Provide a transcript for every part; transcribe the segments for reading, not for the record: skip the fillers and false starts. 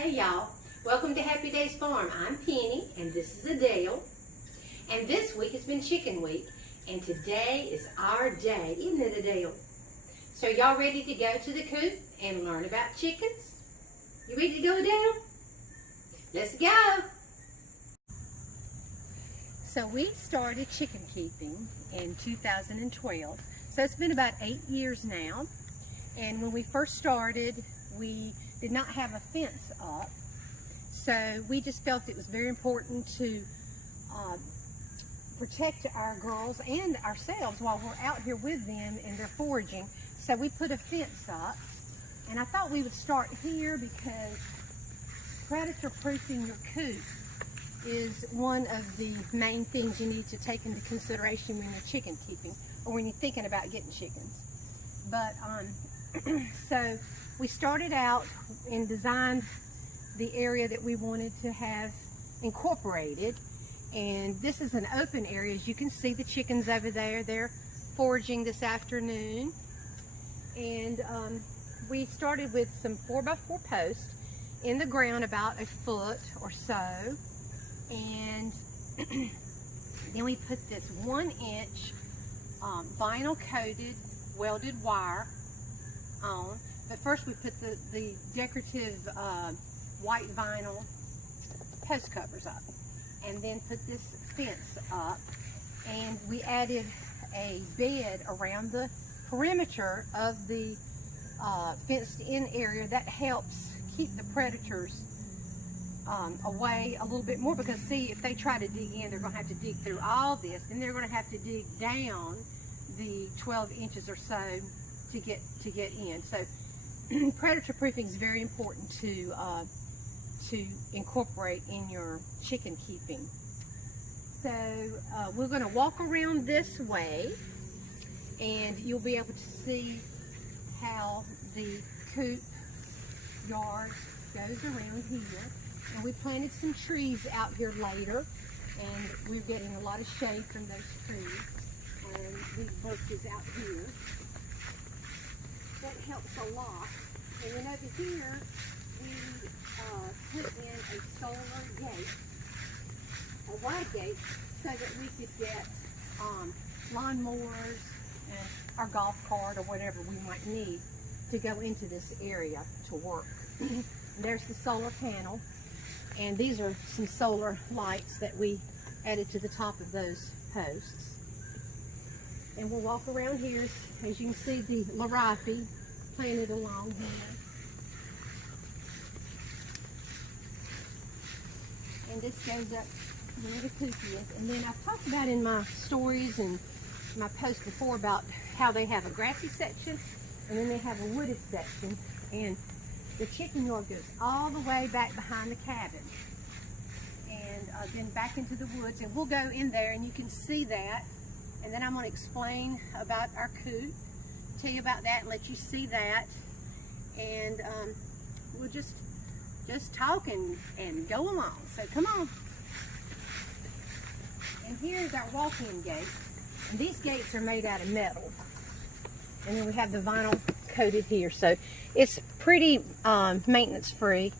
Hey y'all, welcome to Happy Days Farm. I'm Penny and this is Adele. And this week has been Chicken Week and today is our day, isn't it Adele? So y'all ready to go to the coop and learn about chickens? You ready to go Adele? Let's go! So we started chicken keeping in 2012. So it's been about 8 years now. And when we first started, we did not have a fence up, so we just felt it was very important to protect our girls and ourselves while we're out here with them and they're foraging. So we put a fence up, and I thought we would start here because predator proofing your coop is one of the main things you need to take into consideration when you're chicken keeping or when you're thinking about getting chickens. But so we started out and designed the area that we wanted to have incorporated, and this is an open area. As you can see, the chickens over there, they're foraging this afternoon. And we started with some 4x4 posts in the ground about a foot or so, and then we put this 1-inch vinyl coated welded wire on. But first we put the decorative white vinyl post covers up, and then put this fence up, and we added a bed around the perimeter of the fenced in area. That helps keep the predators away a little bit more, because see, if they try to dig in, they're going to have to dig through all this, and they're going to have to dig down the 12 inches or so to get in. So predator proofing is very important to incorporate in your chicken keeping. So we're going to walk around this way, and you'll be able to see how the coop yard goes around here. And we planted some trees out here later, and we're getting a lot of shade from those trees. And these birches out here, that helps a lot. And then over here, we put in a solar gate, a wide gate, so that we could get lawnmowers and our golf cart or whatever we might need to go into this area to work. There's the solar panel, and these are some solar lights that we added to the top of those posts. And we'll walk around here. As you can see, the larapi planted along here. And this goes up where the coop is. And then I've talked about in my stories and my posts before about how they have a grassy section and then they have a wooded section. And the chicken yard goes all the way back behind the cabin and then back into the woods. And we'll go in there and you can see that. And then I'm going to explain about our coop, tell you about that, and let you see that. And we'll just talk and go along. So come on. And here's our walk-in gate. And these gates are made out of metal. And then we have the vinyl coated here. So it's pretty maintenance free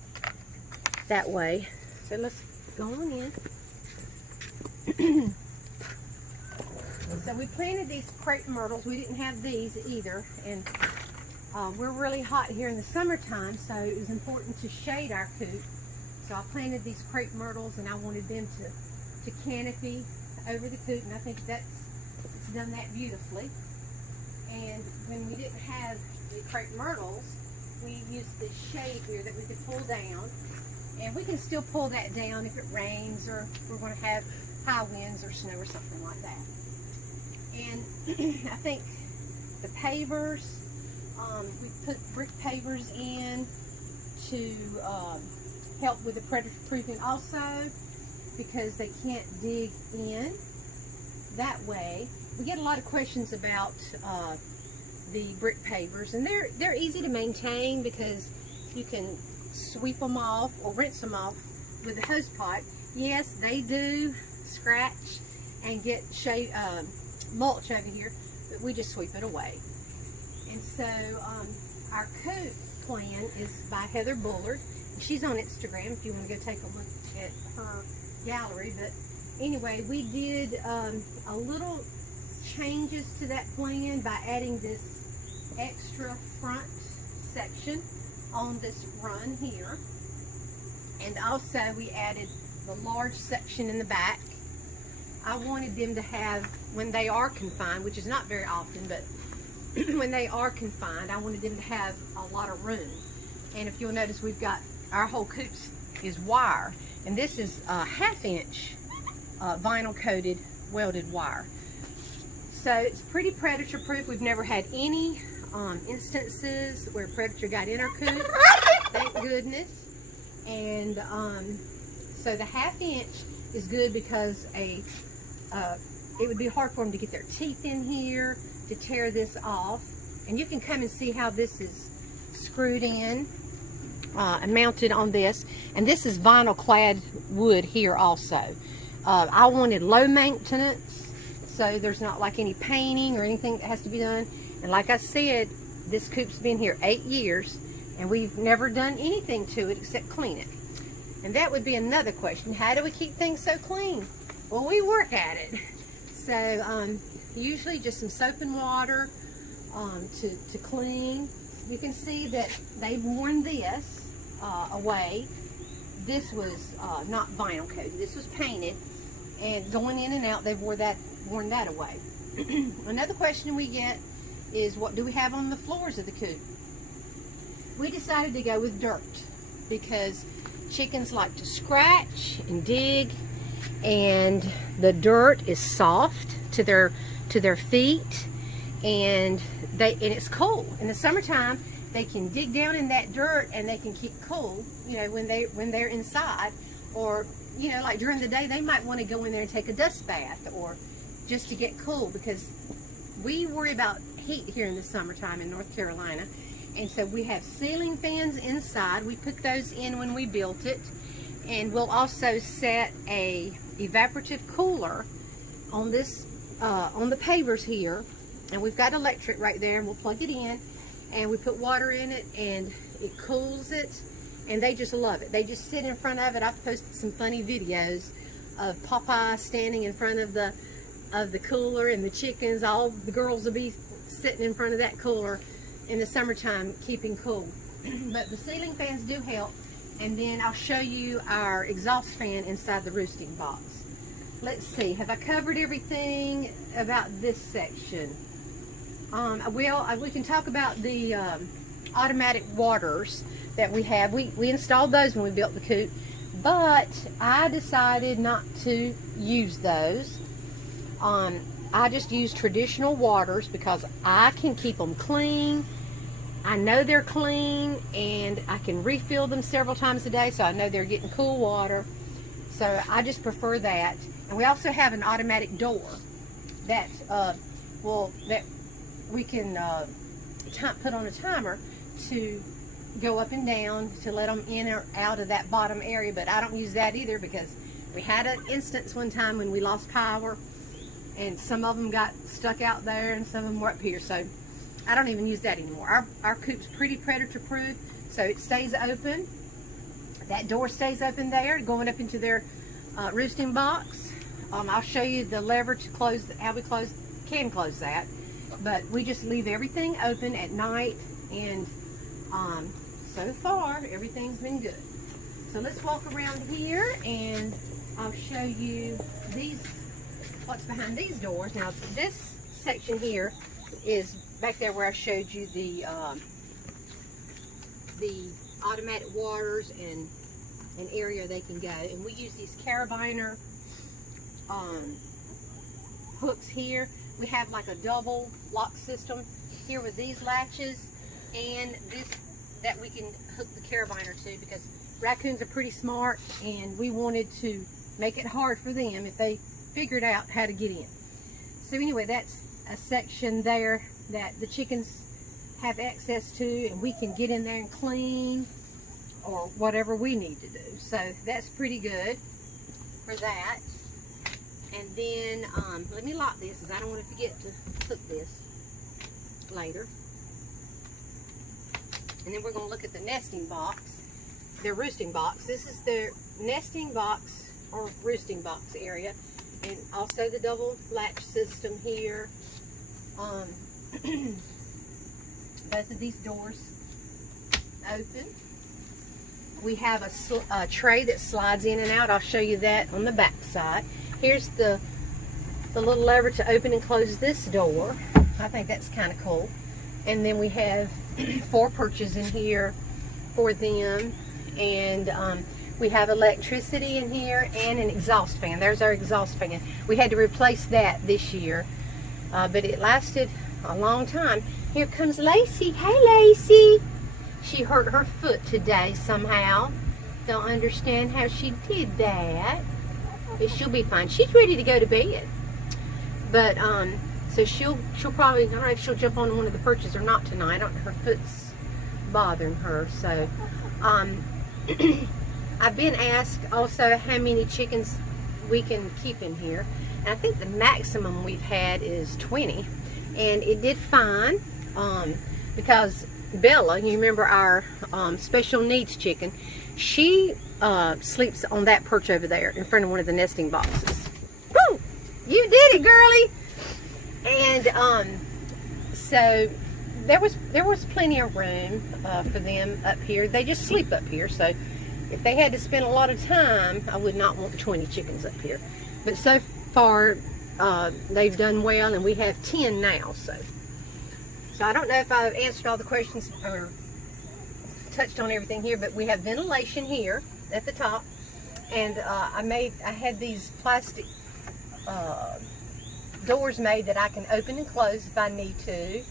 that way. So let's go on in. So we planted these crepe myrtles. We didn't have these either, and we're really hot here in the summertime, so it was important to shade our coop. So I planted these crepe myrtles, and I wanted them to canopy over the coop, and I think it's done that beautifully. And when we didn't have the crepe myrtles, we used this shade here that we could pull down, and we can still pull that down if it rains or if we're going to have high winds or snow or something like that. And I think the pavers, we put brick pavers in to help with the predator proofing also, because they can't dig in that way. We get a lot of questions about the brick pavers, and they're easy to maintain because you can sweep them off or rinse them off with the hose pipe. Yes, they do scratch and get mulch over here, but we just sweep it away. And so our coop plan is by Heather Bullard. She's on Instagram if you want to go take a look at her gallery. But anyway, we did a little changes to that plan by adding this extra front section on this run here. And also we added the large section in the back. I wanted them to have, when they are confined, which is not very often, but when they are confined, I wanted them to have a lot of room. And if you'll notice, we've got, our whole coop is wire. And this is a 1/2 inch vinyl coated welded wire. So it's pretty predator proof. We've never had any instances where predator got in our coop, thank goodness. And so the 1/2 inch is good because it would be hard for them to get their teeth in here to tear this off. And you can come and see how this is screwed in and mounted on this. And this is vinyl clad wood here also. I wanted low maintenance, so there's not like any painting or anything that has to be done. And like I said, this coop's been here 8 years and we've never done anything to it except clean it. And that would be another question. How do we keep things so clean? Well, we work at it. So usually just some soap and water to clean. You can see that they've worn this away. This was not vinyl coated. This was painted, and going in and out, they've worn that away. Another question we get is, what do we have on the floors of the coop? We decided to go with dirt because chickens like to scratch and dig, and the dirt is soft to their feet, and it's cool. In the summertime, they can dig down in that dirt and they can keep cool, you know, when they're inside. Or, you know, like during the day, they might want to go in there and take a dust bath or just to get cool, because we worry about heat here in the summertime in North Carolina. And so we have ceiling fans inside. We put those in when we built it. And we'll also set a evaporative cooler on this, on the pavers here. And we've got electric right there, and we'll plug it in. And we put water in it, and it cools it. And they just love it. They just sit in front of it. I've posted some funny videos of Popeye standing in front of the cooler, and the chickens, all the girls will be sitting in front of that cooler in the summertime, keeping cool. But the ceiling fans do help. And then I'll show you our exhaust fan inside the roosting box. Let's see, have I covered everything about this section? We can talk about the automatic waters that we have. We installed those when we built the coop, but I decided not to use those. I just use traditional waters because I can keep them clean. I know they're clean, and I can refill them several times a day, so I know they're getting cool water. So I just prefer that. And we also have an automatic door that we can put on a timer to go up and down to let them in or out of that bottom area. But I don't use that either, because we had an instance one time when we lost power, and some of them got stuck out there and some of them were up here. So I don't even use that anymore. Our coop's pretty predator proof, so it stays open. That door stays open there, going up into their roosting box. I'll show you the lever to close, how we can close that. But we just leave everything open at night, and so far everything's been good. So let's walk around here, and I'll show you what's behind these doors. Now this section here is back there where I showed you the automatic waters and an area they can go. And we use these carabiner hooks here. We have like a double lock system here with these latches, and this that we can hook the carabiner to, because raccoons are pretty smart, and we wanted to make it hard for them if they figured out how to get in. So anyway, that's a section there that the chickens have access to, and we can get in there and clean or whatever we need to do. So that's pretty good for that. And then let me lock this, because I don't want to forget to hook this later. And then we're going to look at the nesting box, their roosting box. This is their nesting box or roosting box area. And also the double latch system here. Both of these doors open. We have a tray that slides in and out. I'll show you that on the back side. Here's the little lever to open and close this door. I think that's kind of cool. And then we have 4 perches in here for them. And we have electricity in here and an exhaust fan. There's our exhaust fan. We had to replace that this year, but it lasted a long time. Here comes Lacey. Hey, Lacey. She hurt her foot today somehow. Don't understand how she did that. But she'll be fine. She's ready to go to bed. But so she'll probably, I don't know if she'll jump on one of the perches or not tonight. Her foot's bothering her. So I've been asked also how many chickens we can keep in here. And I think the maximum we've had is 20. And it did fine because Bella, you remember our special needs chicken, she sleeps on that perch over there in front of one of the nesting boxes. Woo! You did it, girlie! And so there was plenty of room for them up here. They just sleep up here, so if they had to spend a lot of time, I would not want 20 chickens up here. But so far, they've done well, and we have 10 now. So I don't know if I've answered all the questions or touched on everything here, but we have ventilation here at the top, and I had these plastic doors made that I can open and close if I need to.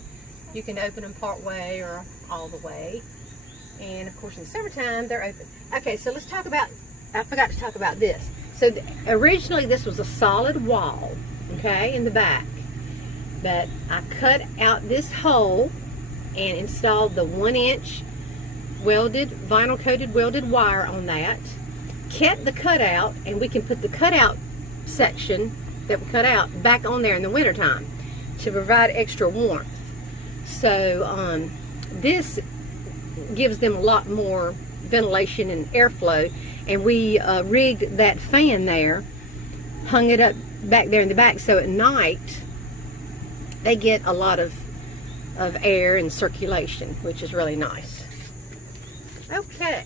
You can open them part way or all the way, and of course in the summertime they're open. Okay, so let's talk about, I forgot to talk about this. So originally this was a solid wall, okay, in the back. But I cut out this hole and installed the 1-inch welded, vinyl coated welded wire on that. Kept the cutout, and we can put the cutout section that we cut out back on there in the wintertime to provide extra warmth. So this gives them a lot more ventilation and airflow. And we rigged that fan there, hung it up back there in the back, so at night they get a lot of air and circulation, which is really nice. Okay,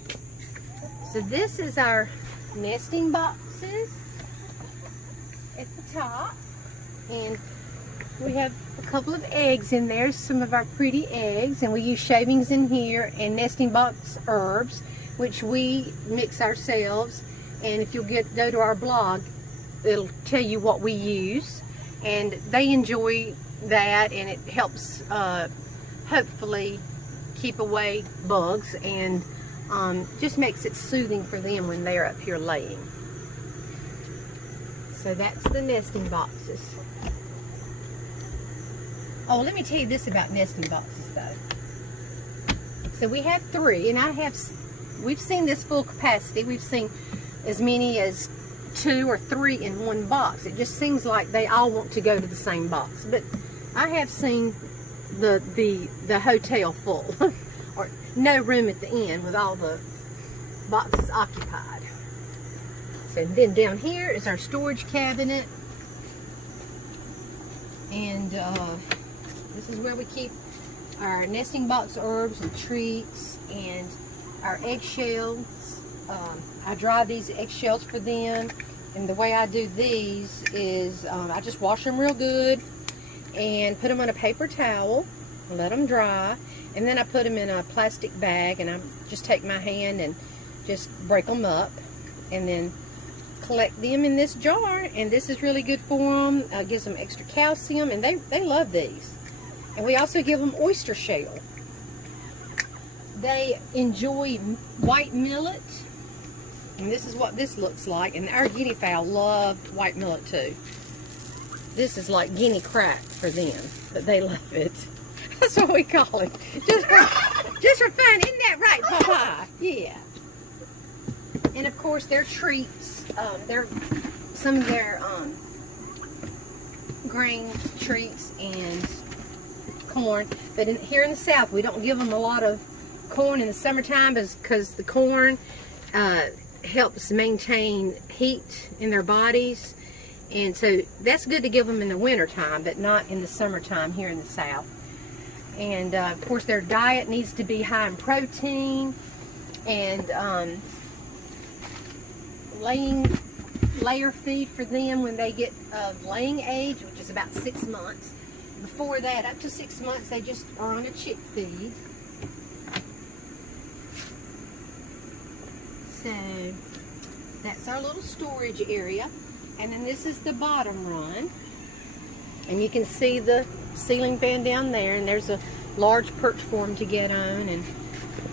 so this is our nesting boxes at the top, and we have a couple of eggs in there, some of our pretty eggs, and we use shavings in here and nesting box herbs, which we mix ourselves. And if you'll go to our blog, it'll tell you what we use, and they enjoy that, and it helps hopefully keep away bugs, and just makes it soothing for them when they're up here laying. So that's the nesting boxes. Oh, let me tell you this about nesting boxes though. So we have 3, and we've seen this full capacity. We've seen as many as 2 or 3 in one box. It just seems like they all want to go to the same box. But I have seen the hotel full, or no room at the end with all the boxes occupied. So then down here is our storage cabinet, and this is where we keep our nesting box herbs and treats and our eggshells. I dry these eggshells for them, and the way I do these is I just wash them real good and put them on a paper towel, let them dry, and then I put them in a plastic bag, and I just take my hand and just break them up and then collect them in this jar. And this is really good for them. Gives them extra calcium, and they love these. And we also give them oyster shell. They enjoy white millet, and this is what this looks like. And our guinea fowl love white millet too. This is like guinea crack for them, but they love it. That's what we call it. Just for fun, isn't that right, Papa? Yeah. And of course, their treats. Some of their grain treats and corn. But here in the South, we don't give them a lot of corn in the summertime is because the corn helps maintain heat in their bodies, and so that's good to give them in the wintertime, but not in the summertime here in the South. And of course their diet needs to be high in protein, and layer feed for them when they get of laying age, which is about 6 months. Before that, up to 6 months, they just are on a chick feed. So that's our little storage area. And then this is the bottom run. And you can see the ceiling fan down there, and there's a large perch for them to get on, and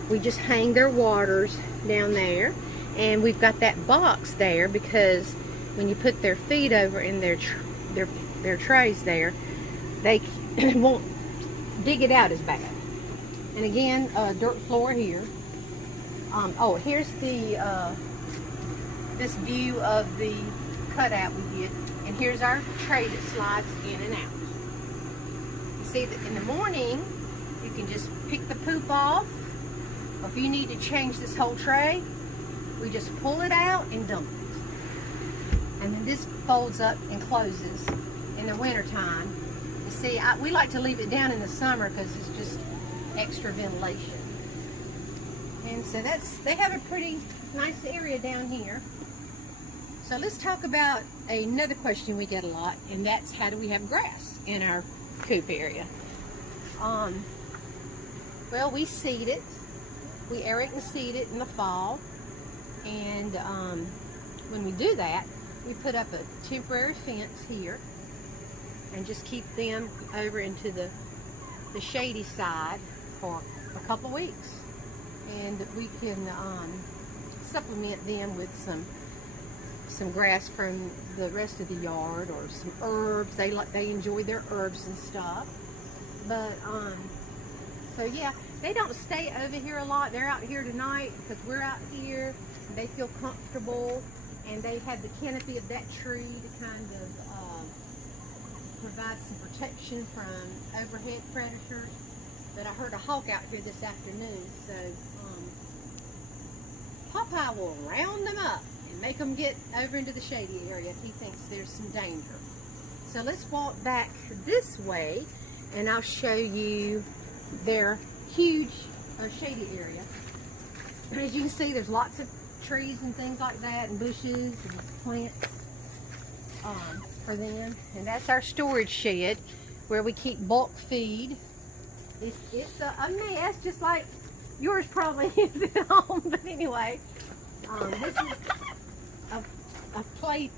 we just hang their waters down there. And we've got that box there because when you put their feet over in their trays there, they won't dig it out as bad. And again, dirt floor here. Oh, here's the this view of the cutout we did, and here's our tray that slides in and out. You see that in the morning you can just pick the poop off. If you need to change this whole tray, we just pull it out and dump it. And then this folds up and closes in the winter time. You see, we like to leave it down in the summer because it's just extra ventilation. And so they have a pretty nice area down here. So let's talk about another question we get a lot, and that's how do we have grass in our coop area? Well, we seed it. We aerate and seed it in the fall. And when we do that, we put up a temporary fence here and just keep them over into the shady side for a couple weeks. And we can supplement them with some grass from the rest of the yard, or some herbs. They enjoy their herbs and stuff. But so yeah, they don't stay over here a lot. They're out here tonight because we're out here. They feel comfortable, and they have the canopy of that tree to kind of provide some protection from overhead predators. But I heard a hawk out here this afternoon, so Popeye will round them up and make them get over into the shady area if he thinks there's some danger. So let's walk back this way, and I'll show you their huge shady area. As you can see, there's lots of trees and things like that, and bushes and plants for them. And that's our storage shed where we keep bulk feed. It's a mess, just like yours probably is at home. But anyway, this is a play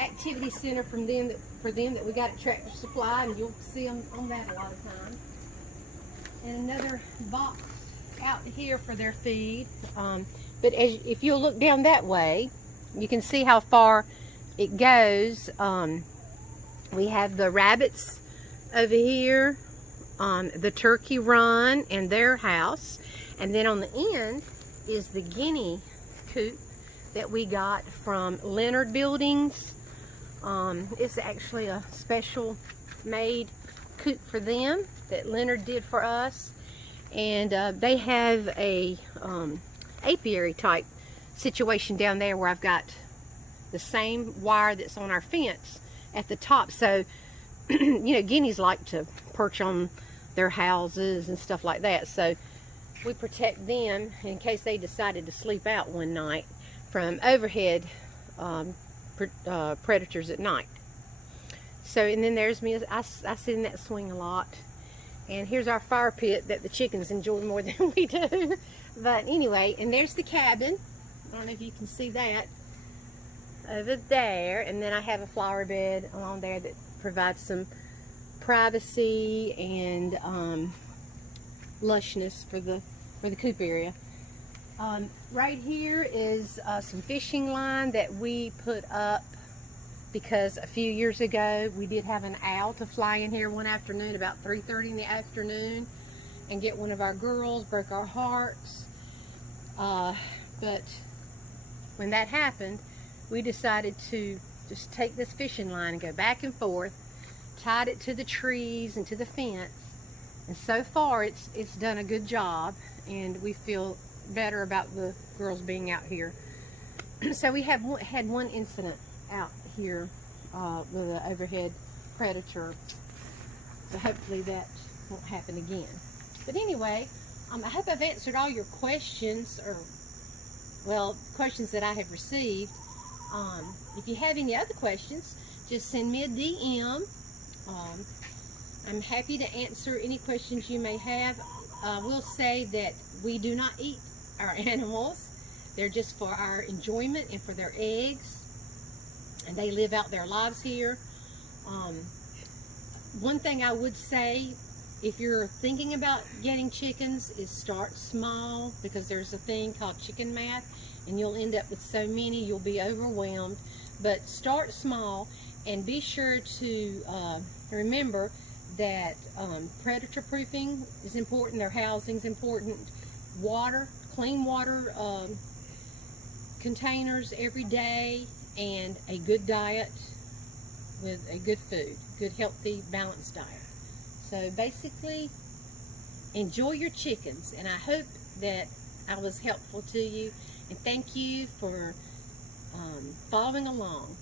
activity center for them that we got at Tractor Supply, and you'll see them on that a lot of times. And another box out here for their feed. But if you'll look down that way, you can see how far it goes. We have the rabbits over here, the turkey run and their house, and then on the end is the guinea coop that we got from Leonard Buildings. It's actually a special made coop for them that Leonard did for us, and they have a apiary type situation down there where I've got the same wire that's on our fence at the top. So you know, guineas like to perch on their houses and stuff like that, so we protect them in case they decided to sleep out one night from overhead predators at night. So, and then there's me. I sit in that swing a lot. And here's our fire pit that the chickens enjoy more than we do. But anyway, and there's the cabin. I don't know if you can see that over there. And then I have a flower bed along there that provides some privacy and lushness for the coop area. Right here is some fishing line that we put up because a few years ago we did have an owl to fly in here one afternoon about 3:30 in the afternoon and get one of our girls, broke our hearts. But when that happened, we decided to just take this fishing line and go back and forth, tied it to the trees and to the fence, and so far it's done a good job. and we feel better about the girls being out here. So we had one incident out here with an overhead predator, so hopefully that won't happen again. But anyway, I hope I've answered all your questions, or well, questions that I have received. If you have any other questions, just send me a DM. I'm happy to answer any questions you may have. We'll say that we do not eat our animals. They're just for our enjoyment and for their eggs, and they live out their lives here. One thing I would say, if you're thinking about getting chickens, is start small, because there's a thing called chicken math, and you'll end up with so many you'll be overwhelmed. But start small, and be sure to remember that predator proofing is important, their housing is important, water, clean water containers every day, and a good diet with a good food, good healthy balanced diet. So basically, enjoy your chickens, and I hope that I was helpful to you, and thank you for following along.